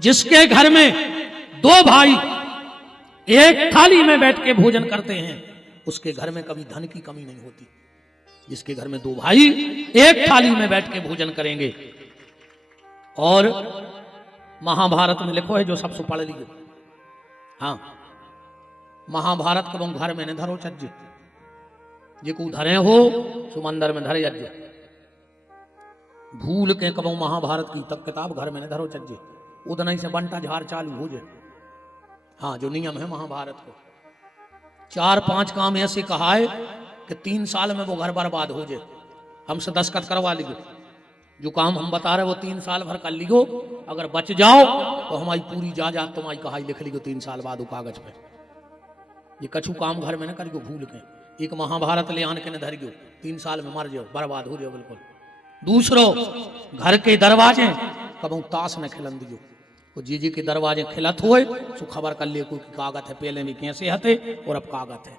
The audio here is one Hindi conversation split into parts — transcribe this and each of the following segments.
जिसके घर में दो भाई एक थाली में बैठ के भोजन करते हैं उसके घर में कभी धन की कमी नहीं होती। जिसके घर में दो भाई एक थाली में बैठ के भोजन करेंगे। और महाभारत में लिखो है जो सबसे पढ़ लीजिए। हाँ, महाभारत कब घर में न धरो चज्ज, जे को धरे हो सुमंदर में धरे अज्ज। भूल के कबो महाभारत की तक किताब घर में न धरो चज्जे, उतना ही से बंटा झार चालू हो जाए। हाँ, जो नियम है महाभारत को, 4-5 काम ऐसे कहा है कि 3 साल में वो घर बर्बाद हो जाए। हमसे दस्तखत करवा लीजिए, जो काम हम बता रहे वो 3 साल भर कर लियो, अगर बच जाओ तो हमारी पूरी जायदाद तुम्हारी कहाई लिख लियो 3 साल बाद वो कागज पे। ये कछु काम घर में न करियो भूल के, एक महाभारत ले आन के न धरियो, 3 साल में मर जाओ, बर्बाद हो जाओ बिल्कुल। दूसरो, घर के दरवाजे कबू ताश न खिलन दियो। वो जी के दरवाजे खिलत हुए सो खबर कर ले कोई कागज है, पहले भी कैसे हते और अब कागज है।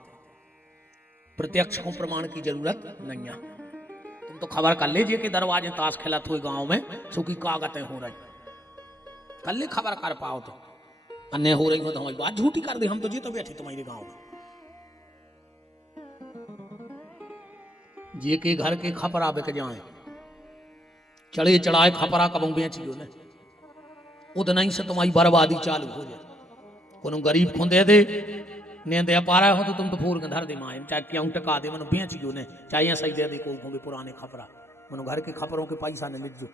प्रत्यक्ष को प्रमाण की जरूरत नहीं है, तुम तो खबर कर ले जी के दरवाजे ताश खिलत हुए गांव में सो की कागतें हो रही, कर ले खबर कर पाओ तो। अन्य हो रही हो तो हमारी बात झूठी कर दे, हम तो जी तो बैठे तुम्हारे गांव में। जे के घर के खपरा बिक जाए, चढ़े चढ़ाए खपरा कबू बेचियो ने, उतना ही से तुम्हारी बर्बादी चालू हो जाए। कोनो गरीब को दे दे, ने दे पा रहा हो तो तुम तो फूल के धर दे माए, चाहे क्यों टका दे मनो बेचियो ने, चाहे सही दे दे को पुराने खपरा, मनो घर के खपरों के पैसा ने मिल जो।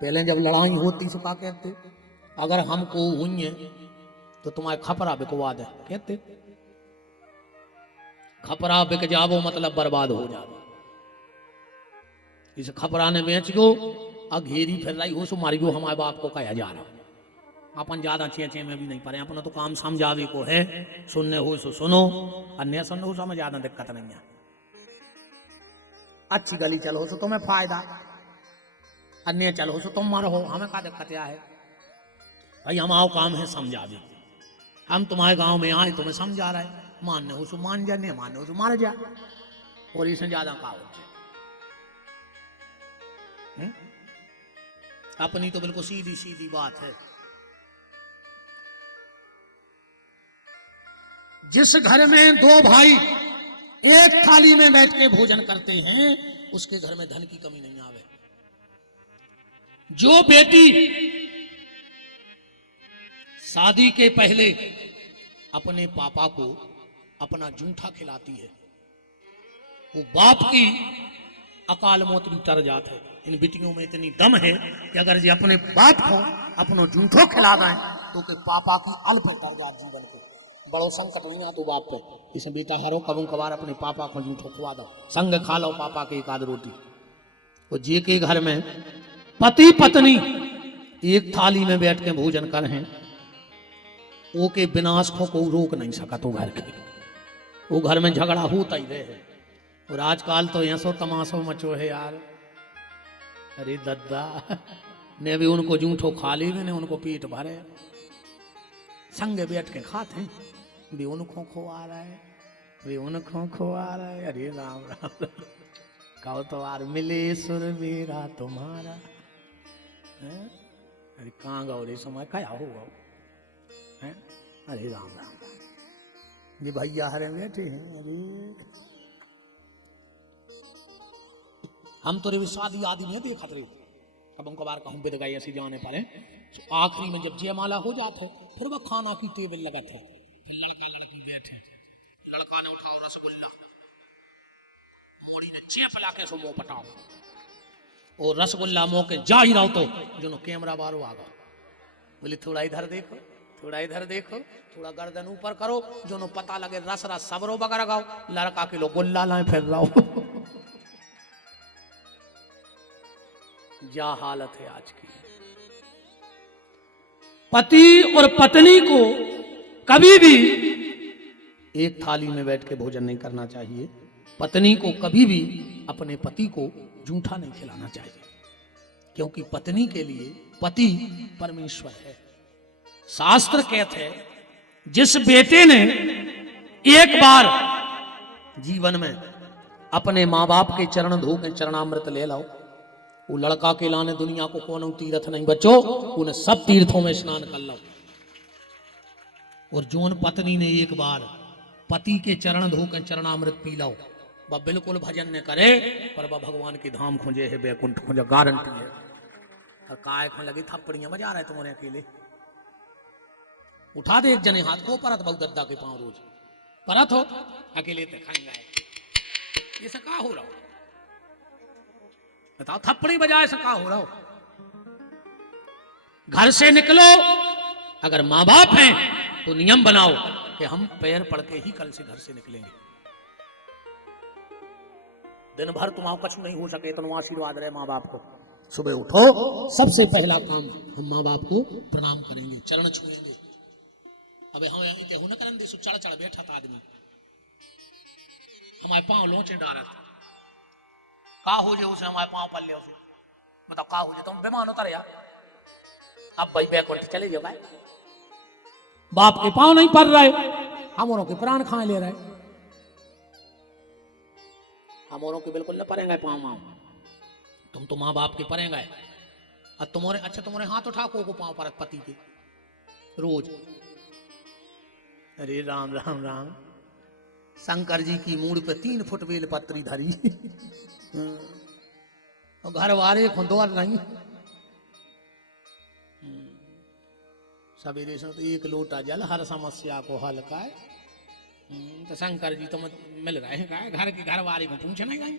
पहले जब लड़ाई होती तो क्या कहते, अगर हमको हुई है तो तुम्हारे खपरा बिकवा दे, कहते खपरा बिक जावो मतलब बर्बाद हो जाओ। इस खपरा ने बेच गो, अघेरी फिर रही हो सो मारी गो, हमारे बाप को कहा जा रहा। अपन ज्यादा चे में भी नहीं पड़े, अपना तो काम समझावे को है, सुनने हो सो सुनो, अन्य सुनने हो सो हमें ज्यादा दिक्कत नहीं है। अच्छी गली चलो सो तुम्हें फायदा, अन्य चलो सो तुम मरो, हमें क्या दिक्कत है भाई। हमारा काम है समझावे, हम तुम्हारे गांव में आए तुम्हें समझा रहे, मानने हो सो मान जा, नहीं मानने हो सो मार जा, और इससे ज्यादा का हो। अपनी तो बिल्कुल सीधी सीधी बात है। जिस घर में दो भाई एक थाली में बैठ के भोजन करते हैं उसके घर में धन की कमी नहीं आवे। जो बेटी शादी के पहले अपने पापा को अपना जूठा खिलाती है, वो बाप की अकाल मौत भी तर जाता है। इन बेटियों में इतनी दम है कि अगर जी अपने बाप को अपनो जूठो खिला दें तो के पापा की अल्प तर जात जीवन को बड़ो संकट नहीं आ तो बाप पे। इसे बेटा हरो कबू कबार अपने पापा को जूठो खवा दो, संग खा लो पापा के एक आध रोटी। वो जे के घर में पति पत्नी एक थाली में बैठ के भोजन कर हैं, वो के विनाश को रोक नहीं सका तो घर के, वो घर में झगड़ा होता ही रहे। और आजकल तो ऐसो तमाशो मचो है यार, अरे दद्दा ने भी उनको जूठो खा ली, मैंने उनको पीठ भरे, संग बैठ के खाते हैं, भी उनको खवा रहा है, भी उनको खवा रहा है। अरे राम राम, कहो तो यार मिले सुर मेरा तुम्हारा, अरे कहाँ गौ रे समय क्या होगा, अरे राम राम, ये भैया हरे बैठे हैं। अरे हम तो शादी आदि नहीं देखा थे, अब हमको बार कहूँ बेद गई ऐसी जाने पर तो आखिरी में जब जयमाला हो जाते फिर वह खाना की टेबल लगा थे, फिर लड़का लड़की बैठे, लड़का ने उठाओ रसगुल्ला, मोड़ी ने चेप लाके सो मुंह पटाओ, और रसगुल्ला मुंह के जा ही रहो तो जो कैमरा बारो आ गया, बोले थोड़ा इधर देखो, थोड़ा इधर देखो, थोड़ा गर्दन ऊपर करो, जो पता लगे रस रस सबरो बगर गाओ, लड़का के लो गुल्ला लाए फिर रहो। क्या हालत है आज की। पति और पत्नी को कभी भी एक थाली में बैठ के भोजन नहीं करना चाहिए। पत्नी को कभी भी अपने पति को जूठा नहीं खिलाना चाहिए, क्योंकि पत्नी के लिए पति परमेश्वर है। शास्त्र कहते हैं जिस बेटे ने एक बार जीवन में अपने माँ बाप के चरण धो के चरणामृत ले लाओ, वो लड़का के लाने दुनिया को कौन तीर्थ नहीं बच्चो, उन्हें सब तीर्थों में स्नान कर लो। और जोन पत्नी ने एक बार पति के चरण धोकर चरणामृत पी लो, वह बिल्कुल भजन न करे, पर वह भगवान के धाम खोजे है, बैकुंठ खोजे, गारंटी है। और काय खो लगी थप्पड़ियां बजा रहे तुम्हारे अकेले। उठा दे एक जने हाथ को, परत बहु दद्दा के पांव रोज परत हो, अकेले ते खाएंगे। ये से का हो रहा हो बताओ, थप्पड़ी बजाए से का हो रहा हो। घर से निकलो, अगर मां बाप हैं तो नियम बनाओ कि हम पैर पड़ के ही कल से घर से निकलेंगे। दिन भर तुम्हारा कुछ नहीं हो सके तो आशीर्वाद रहे मां बाप को। सुबह उठो, सबसे पहला काम हम मां बाप को प्रणाम करेंगे, चरण छुएंगे। अबे हम केहू न करन दे, चढ़ चढ़ बैठा था आदमी, हमारे पांव लोचे डारत का हो जे उसे, हमारे पांव पल्ले उसे बताओ का हो जे, तुम बेमान उतर यार। अब भाई बैकुंठ चले जाओ भाई, बाप के पांव नहीं पड़ रहे, हम औरों के प्राण खाए ले रहे, हम औरों के बिल्कुल न पड़ेंगे पांव मां, तुम तो मां बाप के पड़ेंगे। और तुम्हारे अच्छा तुम्हारे हाथ उठा को पांव पर पति के रोज। अरे राम राम राम, शंकर जी की मूड पे 3 फुट बेल पत्री धरी और घर वाले खुंदवार नहीं। सवेरे से तो 1 लोटा जल हर समस्या को हल का है। तो शंकर जी तो मिल रहे हैं, का घर के घर वाले को पूछना ही नहीं,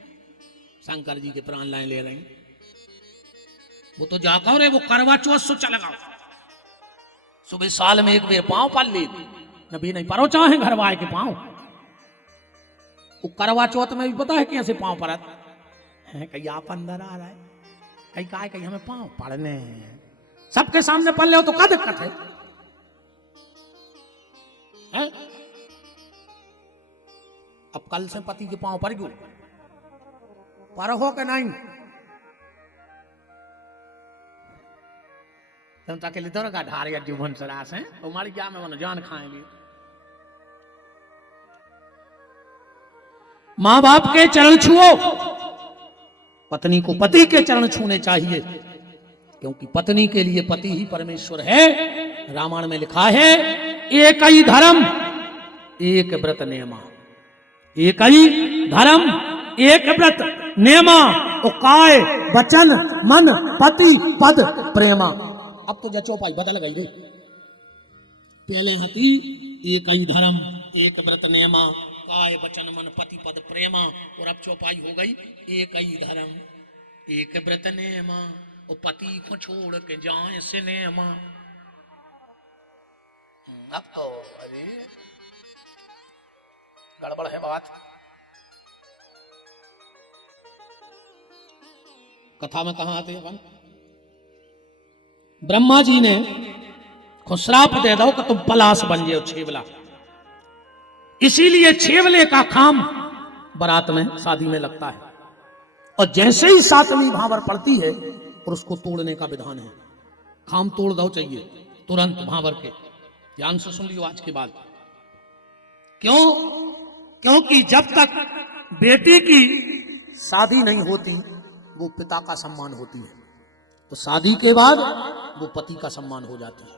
शंकर जी के प्राण लाए ले रहे हैं। वो तो जाकर रे वो करवा चौथ सो चलेगा, सुबह साल में 1 बेर पांव पाल ले, नबी नहीं परो चाहे घर वाले के पांव। वो करवा चौथ में भी पता है कैसे पांव पड़त है, कहीं आप अंदर आ रहा है, कहीं काय कहीं हमें पांव पड़ने हैं, सबके सामने पल ले हो तो क्या दिक्कत है? अब कल से पति के पांव पर क्यों पर हो के नहीं, तुम तक लिए तो का ढार या जीवन सरास है, हमारी क्या में मन जान खाएंगे। मां बाप के चरण छुओ, पत्नी को पति के चरण छूने चाहिए, क्योंकि पत्नी के लिए पति ही परमेश्वर है। रामायण में लिखा है, एक ही धर्म एक व्रत नेमा, एक ही धर्म एक व्रत नेमा, तो काय वचन मन पति पद प्रेमा। अब तो चौपाई बदल गई रे, पहले हती एक ही धर्म एक व्रत नेमा, काय वचन मन पति पद प्रेमा, और अब चौपाई हो गई एक ही धर्म एक व्रत नेमा, और पति को छोड़ के जाए सिनेमा। अब तो अरे गड़बड़ है बात। कथा में कहां आते अपन, ब्रह्मा जी ने श्राप दे दो कि तुम पलाश बन जाओ, छेवला। इसीलिए छेवले का खाम बारात में शादी में लगता है, और जैसे ही 7वीं भावर पड़ती है और उसको तोड़ने का विधान है, खाम तोड़ दो चाहिए तुरंत भावर के। ध्यान से सुन लियो आज के बाद। क्यों? क्योंकि जब तक बेटी की शादी नहीं होती वो पिता का सम्मान होती है, तो शादी के बाद वो पति का सम्मान हो जाती है।